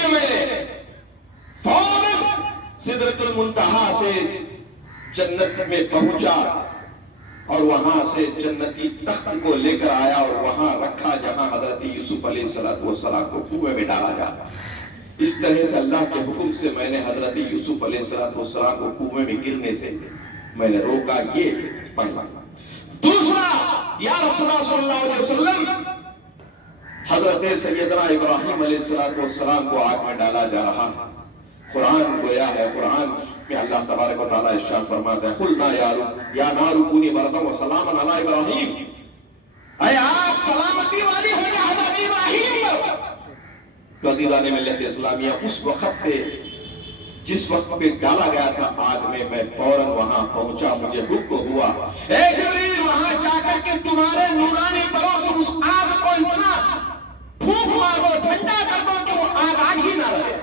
لیے میں نے فوراً سدرۃ المنتہا سے جنت میں پہنچا اور وہاں سے جنتی تخت کو لے کر آیا اور وہاں رکھا جہاں حضرت یوسف علیہ السلام کو کنویں میں ڈالا جاتا۔ اس طرح سے اللہ کے حکم سے میں نے حضرت یوسف علیہ السلام کو کنویں میں گرنے سے میں نے روکا۔ یہ پہلا۔ دوسرا، یا رسول اللہ صلی اللہ علیہ وسلم، حضرت سیدنا ابراہیم علیہ السلام کو آگ میں ڈالا جا رہا ہے۔ قرآن گویا ہے، قرآن میں اللہ تبارک و تعالیٰ ارشاد فرماتا ہے قُلْنَا يَا نَارُ كُونِي بَرْدًا وَسَلَامًا عَلَىٰ إِبْرَاهِيمَ، اے آگ سلامتی والی ہو جا حضرت ابراہیم پر۔ تو عزیزان ملت اسلامیہ، اس وقت پہ جس وقت پہ ڈالا گیا تھا آگ میں فوراً وہاں پہنچا، مجھے حکم ہوا اے جبریل وہاں جا کر کے تمہارے نورانی پروں سے اس آگ کو اتنا پھونک مارو، ٹھنڈا کر دو کہ وہ آگ ہی نہ رہے۔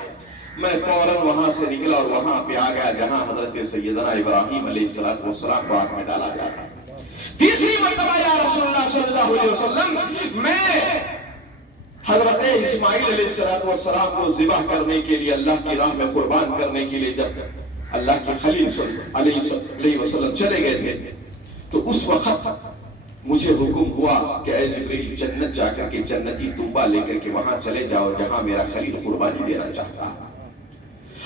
میں فوراً وہاں سے نکلا اور وہاں پہ آ گیا جہاں حضرت سیدنا ابراہیم علیہ السلام کو آگ میں ڈالا جاتا۔ تیسری مرتبہ یا رسول اللہ صلی اللہ علیہ وسلم، میں حضرت اسماعیل علیہ السلام کو ذبح کرنے کے لیے، اللہ کی راہ میں قربان کرنے کے لیے جب اللہ کے خلیل صلی اللہ علیہ وسلم چلے گئے تھے تو اس وقت مجھے حکم ہوا کہ اے جبریل جنت جا کر کے جنتی طوبہ لے کر کے وہاں چلے جاؤ جہاں میرا خلیل قربانی دینا چاہتا ہے۔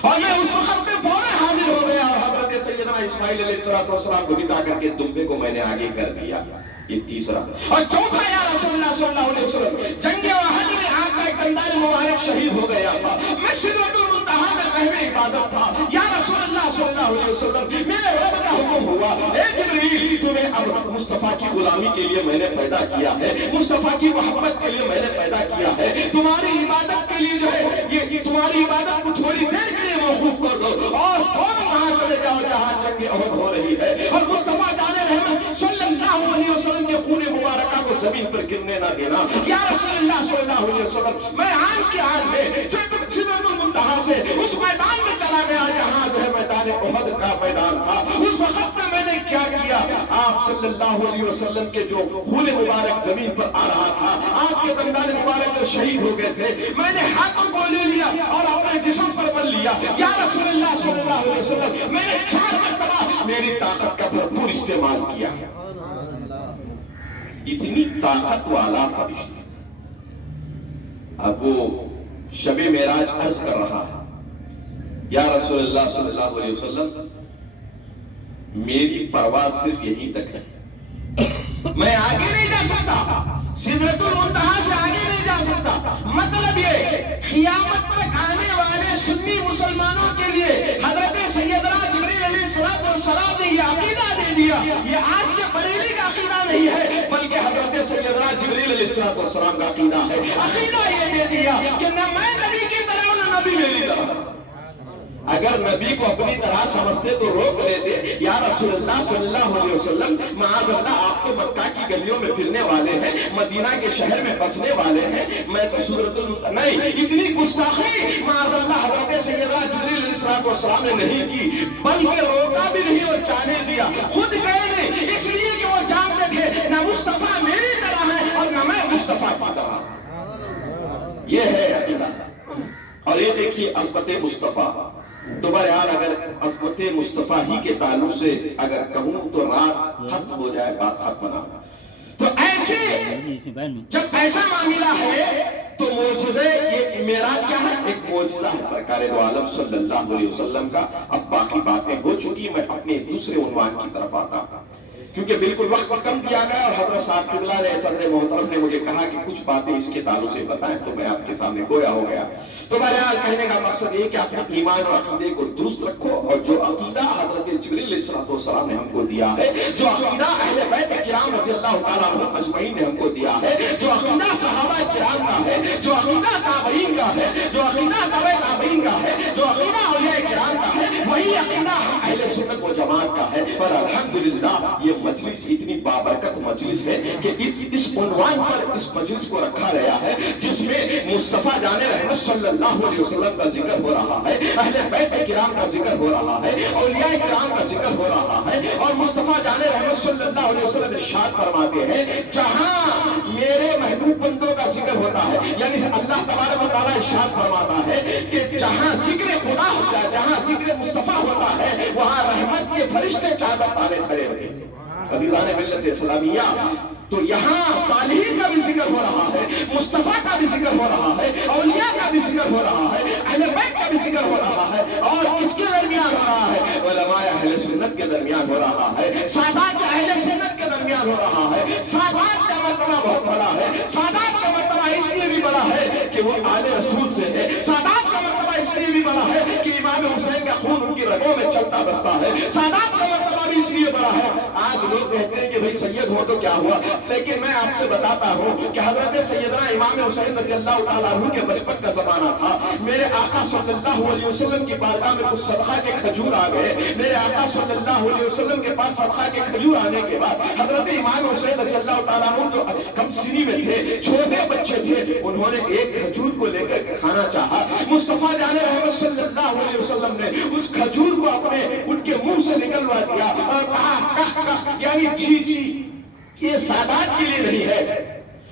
اور میں اس وقت میں فوراً حاضر ہو گیا اور حضرت سیدنا اسماعیل علیہ السلام کو بتا کر کے دمبے کو میں نے آگے کر دیا۔ یہ تیسرا۔ اور چوتھا یا رسول اللہ صلی اللہ علیہ وسلم، جنگ احد میں آپ کا ایک دندان مبارک شہید ہو گیا تھا، میں سدرۃ المنتہا میں محو عبادت تھا۔ یا رسول اللہ صلی اللہ علیہ وسلم، میرے رب کا حکم ہوا اے جبریل تمہیں اب مصطفیٰ کی غلامی کے لیے میں نے پیدا کیا ہے، مصطفیٰ کی محبت کے لیے میں نے پیدا کیا ہے، تمہاری عبادت کے لیے جو ہے یہ تمہاری عبادت کو تھوڑی دیر کے لیے موقوف کر دو اور فوراً وہاں چلے جاؤ جہاں جنگ احد ہو رہی ہے، اور مصطفیٰ جان رحمت صلی اللہ علیہ وسلم کے خون مبارکہ کو زمین پر گرنے نہ دینا۔ یا رسول اللہ صلی اللہ علیہ وسلم، میں آن کی آن میں سدرۃ المنتہا سے اس میدان میں چلا گیا جہاں جو ہے میدان احد کا میدان تھا۔ اس وقت میں نے کیا کیا، آپ صلی اللہ علیہ وسلم کے جو خون مبارک زمین پر آ رہا تھا، آپ کے دندان مبارک جو شہید ہو گئے تھے، میں نے ہاتھوں کو لے لیا اور اپنے جسم پر بل لیا۔ یا رسول اللہ صلی اللہ علیہ وسلم، میں نے 4 مرتبہ میری طاقت کا بھرپور استعمال کیا۔ اتنی طاقت والا فرشتہ اب وہ شب معراج عرض کر رہا ہے، یا رسول اللہ صلی اللہ علیہ وسلم میری پرواز صرف یہیں تک ہے، میں آگے نہیں جا سکتا، سدرۃ المنتہا سے آگے نہیں جا سکتا۔ مطلب یہ قیامت تک آنے والے سنی مسلمانوں کے لیے حضرت سیدنا جبریل علیہ السلام نے یہ عقیدہ دے دیا، یہ آج کے بریلی کا عقیدہ نہیں ہے بلکہ حضرت سیدنا جبریل علیہ السلام کا عقیدہ ہے۔ عقیدہ یہ دے دیا کہ نہ میں نبی کی طرح ہوں نہ نبی میری طرح۔ اگر نبی کو اپنی طرح سمجھتے تو روک لیتے، یا رسول اللہ صلی اللہ علیہ وسلم معاذ اللہ آپ تو مکہ کی گلیوں میں پھرنے والے ہیں، مدینہ کے شہر میں بسنے والے ہیں، میں تو سدرۃ نہیں، اتنی گستاخی معاذ اللہ حضرت سیدنا جبریل علیہ السلام نے نہیں کی، بلکہ روکا بھی نہیں اور جانے دیا، خود گئے نہیں، اس لیے کہ وہ جانتے تھے نہ مصطفیٰ میری طرح ہے اور نہ میں مصطفیٰ کی طرح۔ یہ ہے عقیدہ۔ اور یہ دیکھیے عظمت مصطفیٰ، تو بہرحال اگر عظمت مصطفیٰ ہی کے تعلق سے اگر کہوں تو رات ختم ہو جائے، بات ختم نہ ہو۔ تو ایسے جب ایسا معاملہ ہے تو معجزے، یہ معراج کیا ہے؟ ایک معجزہ ہے سرکار دو عالم صلی اللہ علیہ وسلم کا۔ اب باقی باتیں ہو چکی، میں اپنے دوسرے عنوان کی طرف آتا ہوں کیونکہ بالکل وقت کم دیا گیا اور حضرت صاحب قبلہ نے صدر محترم نے مجھے کہا کہ کچھ باتیں اس کے تعلق سے بتائیں، تو میں آپ کے سامنے گویا ہو گیا۔ تو بہرحال کہنے کا مقصد یہ کہ اپنے ایمان اور عقیدے کو درست رکھو، اور جو عقیدہ حضرت جبریل علیہ السلام نے ہم کو دیا ہے، جو عقیدہ اہل بیت کرام رضی اللہ تعالیٰ عنہم اجمعین نے ہم کو دیا ہے، جو عقیدہ صحابہ کرام کا ہے، جو عقیدہ تابعین کا ہے، جو عقیدہ تبع تابعین کا ہے، جو عقیدہ اولیاء کرام کا ہے، وہی عقیدہ ہم اہل سنت و جماعت کا ہے، اور الحمدللہ یہ مجلس اتنی بابرکت مجلس ہے کہ اس عنوان پر اس مجلس کو رکھا گیا ہے جس میں مصطفیٰ جان رحمت صلی اللہ علیہ وسلم کا ذکر ہو رہا ہے، اہل بیت کرام کا ذکر ہو رہا ہے، اولیاء کرام کا ذکر ہو رہا ہے، اور مصطفیٰ جان رحمت صلی اللہ علیہ وسلم ارشاد فرماتے ہیں جہاں میرے محبوب بندوں کا ذکر ہوتا ہے، یعنی اللہ تبارک و تعالیٰ ارشاد فرماتا ہے کہ جہاں ذکر خدا ہوتا ہے، جہاں ذکر مصطفیٰ ہوتا ہے، وہاں رحمت کے فرشتے چادر تانے کھڑے ہوتے ہیں۔ عزیزان ملت اسلامیہ، تو یہاں صالحین کا بھی ذکر ہو رہا ہے، مصطفیٰ کا بھی ذکر ہو رہا ہے، اولیاء کا بھی ذکر ہو رہا ہے، اہل بیت کا بھی ذکر ہو رہا ہے، اور کس کے درمیان ہو رہا ہے؟ علماء اہل سنت کے درمیان ہو رہا ہے، سادات اہل سنت کے درمیان ہو رہا ہے۔ سادات کا مرتبہ بہت بڑا ہے، سادات کا مرتبہ اس لیے بھی بڑا ہے کہ وہ آل رسول سے ہے، سادات کا مرتبہ اس لیے بھی بڑا ہے کہ امام حسین کا خون ان کی رگوں میں چلتا بستا ہے، سادات کا مرتبہ بھی اس لیے بڑا ہے۔ آج لوگ کہتے ہیں کہ بھئی سید ہو تو کیا ہوا، لیکن میں آپ سے بتاتا ہوں کہ حضرت سیدنا امام حسین رضی اللہ تعالیٰ عنہ کے بچپن کا زمانہ تھا۔ میرے آقا صلی اللہ علیہ وسلم کی بارگاہ میں کچھ صدقہ کے کھجور آ گئے، میرے آقا صلی اللہ علیہ وسلم کے پاس صدقہ کے کھجور آنے کے بعد حضرت امام حسین رضی اللہ تعالیٰ عنہ جو کم سنی میں تھے، چھوٹے بچے تھے، انہوں نے ایک کھجور کو لے کر کھانا چاہا۔ مصطفیٰ جان رحمت صلی اللہ علیہ وسلم نے اس کھجور کو اپنے ان کے منہ سے نکلوا دیا اور کہا کہہ کہہ، یعنی جی جی، یہ سادات کے لیے نہیں ہے۔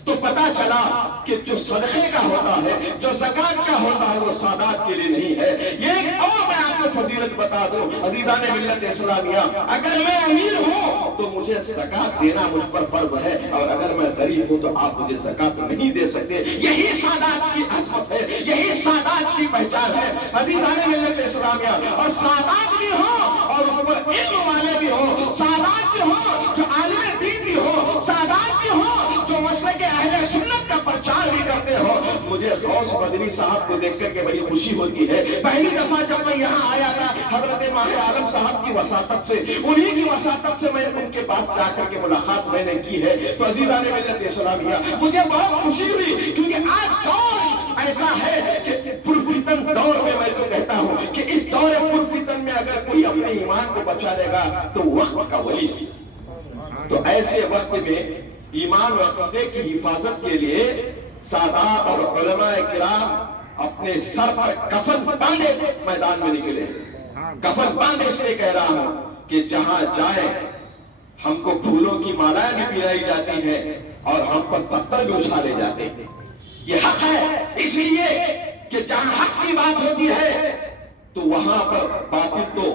تو پتا چلا کہ جو صدقے کا ہوتا ہے، جو زکات کا ہوتا ہے، وہ سادات کے لیے نہیں ہے۔ یہ ایک اور میں آپ کو فضیلت بتا دوں عزیزان ملت اسلامیہ، اگر میں امیر ہوں تو مجھے زکات دینا مجھ پر فرض ہے، اور اگر میں غریب ہوں تو آپ مجھے زکات نہیں دے سکتے۔ یہی سادات کی عظمت ہے، یہی سادات کی پہچان ہے عزیزان ملت اسلامیہ۔ اور سادات بھی ہوں اور اس پر علم والے بھی ہوں، سادات بھی ہوں جو عالم دین بھی ہوں، سادات بھی ہوں جو مسلک اہل سنت کا پرچار بھی کرتے ہو۔ مجھے غوث مدنی صاحب کو دیکھ کر کے بڑی خوشی ہوتی ہے۔ پہلی دفعہ جب میں یہاں آیا تھا حضرت ماہ عالم صاحب کی وساطت سے، انہی کی وساطت سے میں ان کے پاس جا کر کے ملاقات میں نے کی ہے۔ تو عزیزان ملت اسلامیہ، مجھے بہت خوشی ہوئی کیونکہ آج دور ایسا ہے کہ پرفتن دور میں میں تو کہتا ہوں کہ اس دور پرفتن میں اگر کوئی اپنے ایمان کو بچا لے گا تو وقت کا ولی۔ تو ایسے وقت میں ایمان و عقیدے کی حفاظت کے لیے سادات اور علماء کرام اپنے سر پر کفن باندھے میدان میں نکلے۔ کفن باندھے سے کہہ رہا ہوں کہ جہاں جائیں ہم کو پھولوں کی مالائیں بھی پہنائی جاتی ہیں اور ہم پر پتھر بھی اچھالے جاتے ہیں۔ یہ حق ہے، اس لیے کہ جہاں حق کی بات ہوتی ہے تو وہاں پر باطل تو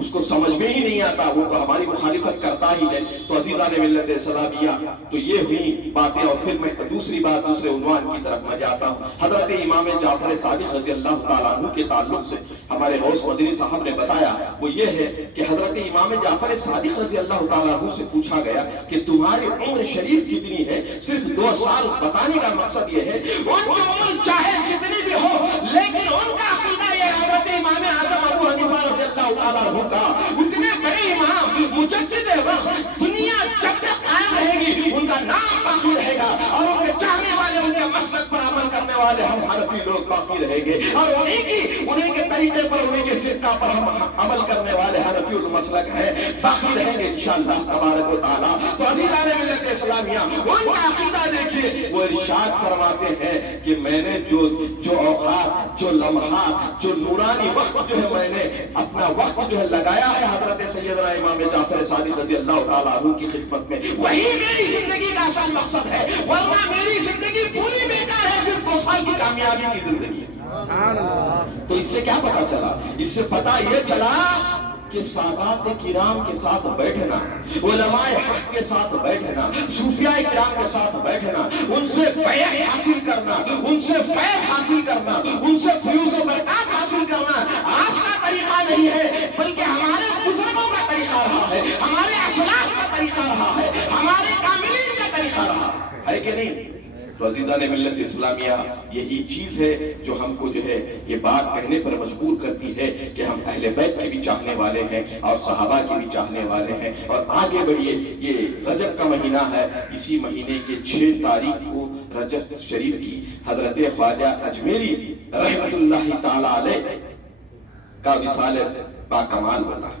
اس کو سمجھ میں ہی نہیں آتا، وہ تو ہماری مخالفت کرتا ہی ہے۔ تو عزیزان ملت اسلامیہ، تو یہ ہوئی باتیں، اور پھر میں دوسری بات، دوسرے عنوان کی طرف میں جاتا ہوں۔ حضرت امام جعفر صادق رضی اللہ تعالیٰ عنہ کے تعلق سے ہمارے غوث مدنی صاحب نے بتایا، وہ یہ ہے کہ حضرت امام جعفر صادق رضی اللہ تعالیٰ عنہ سے پوچھا گیا کہ تمہاری عمر شریف کتنی ہے؟ صرف 2 سال بتانے کا مقصد یہ ہے ان کی عمر چاہے جتنی بھی ہو، لیکن ان کا عقیدہ یہ حضرت امام اعظم ابو حنیفہ رضی اللہ تعالیٰ عنہ کا، اتنے بڑے امام مجدد وقت، دنیا جب تک قائم رہے گی ان کا نام باقی رہے گا، اور ان کے چاہنے والے، ان کے مسلک پر عمل کرنے والے ہم حنفی لوگ باقی رہیں گے، اور انہیں کے طریقے پر، انہیں کے فرقہ پر ہم عمل کرنے والے حنفی المسلک ہیں، باقی رہیں گے انشاءاللہ تبارک و تعالیٰ۔ تو عزیزان ملت اسلامیہ، ان کا عقیدہ دیکھیے، وہ ارشاد فرماتے ہیں کہ میں نے جو اوقات، جو لمحات، جو نورانی وقت جو ہے میں نے اپنا وقت جو ہے لگایا ہے حضرت سیدنا امام جعفر صادق رضی اللہ تعالیٰ عنہ کی خدمت میں، وہی میری زندگی کا اصل مقصد ہے، ورنہ میری زندگی پوری بیکار ہے، صرف 2 سال کی کامیابی کی زندگی ہے۔ تو اس سے کیا پتا چلا؟ اس سے پتا یہ چلا کہ سادات کرام کے ساتھ بیٹھنا، علماء حق کے ساتھ بیٹھنا، صوفیاء کرام کے ساتھ بیٹھنا، ان سے بیعت حاصل کرنا، ان سے فیض حاصل کرنا، ان سے فیوز و برکات حاصل کرنا آج کا طریقہ نہیں ہے، بلکہ ہمارے بزرگوں کا طریقہ رہا ہے، ہمارے اسلاف کا طریقہ رہا ہے، ہمارے کاملین کا طریقہ رہا ہے کہ نہیں؟ تو عزیزان ملت اسلامیہ، یہی چیز ہے جو ہم کو جو ہے یہ بات کہنے پر مجبور کرتی ہے کہ ہم اہل بیت کے بھی چاہنے والے ہیں اور صحابہ کے بھی چاہنے والے ہیں۔ اور آگے بڑھیے، یہ رجب کا مہینہ ہے، اسی مہینے کے 6 تاریخ کو رجب شریف کی حضرت خواجہ اجمیری رحمت اللہ تعالی علیہ کا وصال با کمال ہوتا ہے۔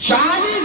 40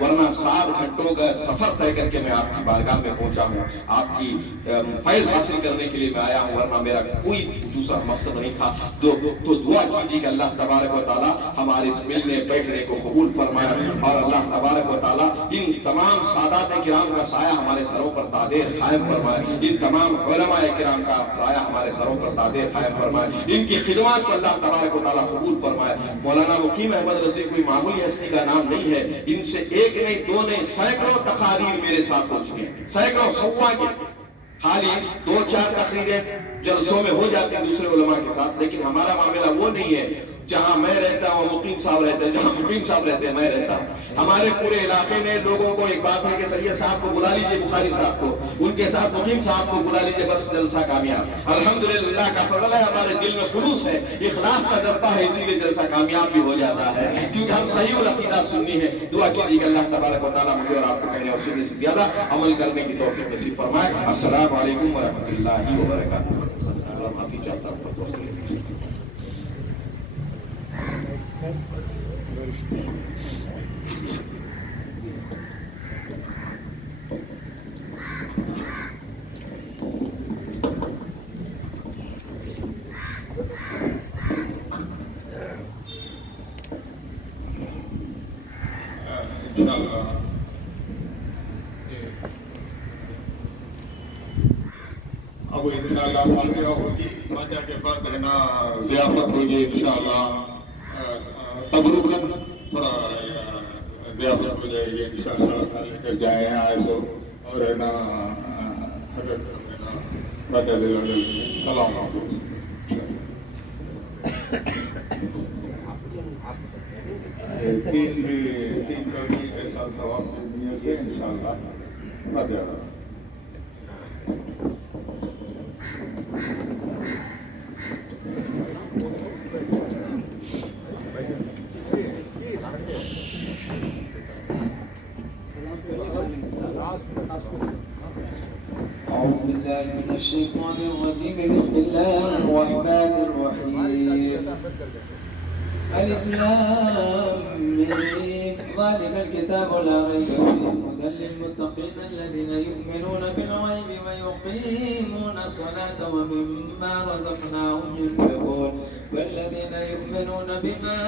ورنہ 7 گھنٹوں کا سفر طے کر کے میں آپ کی بارگاہ میں پہنچا ہوں، آپ کی فیض حاصل کرنے کے لیے میں آیا ہوں، ورنہ میرا کوئی دوسرا مقصد نہیں تھا۔ تو دعا کیجیے کہ اللہ تبارک و تعالی ہمارے اس ملنے بیٹھنے کو قبول فرمائے، اور اللہ تبارک و تعالی ان تمام سادات کرام کا سایہ ہمارے سروں پر دائر قائم فرمائے، ان تمام علماء کرام کا سایہ ہمارے سروں پر دائر قائم فرمائے، ان کی خدمات کو اللہ تبارک و تعالی قبول فرمائے۔ مولانا مقیم احمد رضوی کوئی معمولی ہستی کا نام نہیں ہے، ان سے ایک نہیں دو نہیں سینکڑوں تقاریر میرے ساتھ ہو چکے ہیں، سینکڑوں سوا کے، خالی 2-4 تقریریں جلسوں میں ہو جاتی ہیں دوسرے علماء کے ساتھ، لیکن ہمارا معاملہ وہ نہیں ہے جہاں میں رہتا ہوں مقیم صاحب رہتے ہیں، جہاں مقیم صاحب رہتے ہیں میں رہتا ہوں۔ ہمارے پورے علاقے میں لوگوں کو ایک بات ہے کہ سید صاحب کو بلا لیجئے، بخاری صاحب کو، ان کے ساتھ مقیم صاحب کو بلا لیجئے، بس جلسہ کامیاب۔ الحمدللہ اللہ کا فضل ہے، ہمارے دل میں خلوص ہے، اخلاص کا جذبہ ہے، اسی لیے جلسہ کامیاب بھی ہو جاتا ہے، کیونکہ ہم صحیح العقیدہ سنی ہے۔ دعا کیجیے کہ اللہ تبارک و تعالیٰ مجھے اور آپ کو کہنے اور سننے سے زیادہ عمل کرنے کی توفیق نصیب فرمائے۔ السلام علیکم ورحمۃ اللہ وبرکاتہ۔ معافی چاہتا ہوں۔ اب انشاءاللہ واقعہ ہوگی، واقعہ کے بعد ہے نا ضیافت ہوگی انشاءاللہ، تبرکن تھوڑا ضیافت ہو جائے گی انشاءاللہ، لے کر جائیں آئے سو، اور ہے نا حضرت ہے نا واقعہ دے لگے سلام علیکم۔ تین کا بھی ایسا ثواب دنیا سے انشاءاللہ واقعہ۔ أعوذ بالله من الشيطان الرجيم بسم الله الرحمن الرحيم ألف لام ميم ذلك الكتاب لا ريب فيه هدى للمتقين الذين يؤمنون بالغيب ويقيمون الصلاة ومما رزقناهم ينفقون والذين يؤمنون بما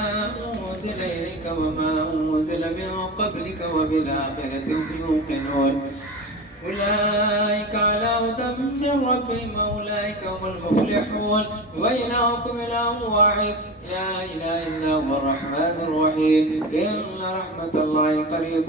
أنزل إليك وما أنزل من قبلك وبالآخرة هم يوقنون أولئك على هدى من ربهم وأولئك هم المفلحون وإلهكم إله واحد لا إله إلا هو الرحمن الرحيم إن رحمة الله قريب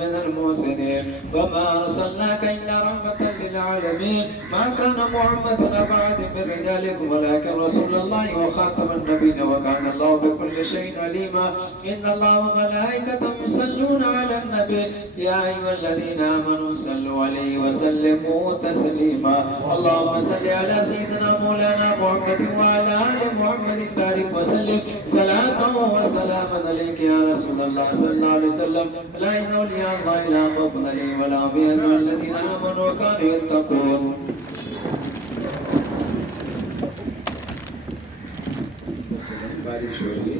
من المحسنين وما أرسلناك إلا رحمة للعالمين ما كان محمد أبا أحد من رجالكم ولكن رسول الله وخاتم النبيين وكان الله بكل شيء عليما إن الله وملائكته يصلون على النبي يا أيها الذين آمنوا صلوا عليه وسلموا تسليما اللهم صل على سيدنا مولانا محمد وعلى آل محمد بارك وسلم صلاة وسلاما عليك يا رسول الله صلى الله عليه وسلم لا إله إلا الله لا خوف عليهم ولا هم يحزنون الذين آمنوا وكانوا يتقون بارش ہو گئی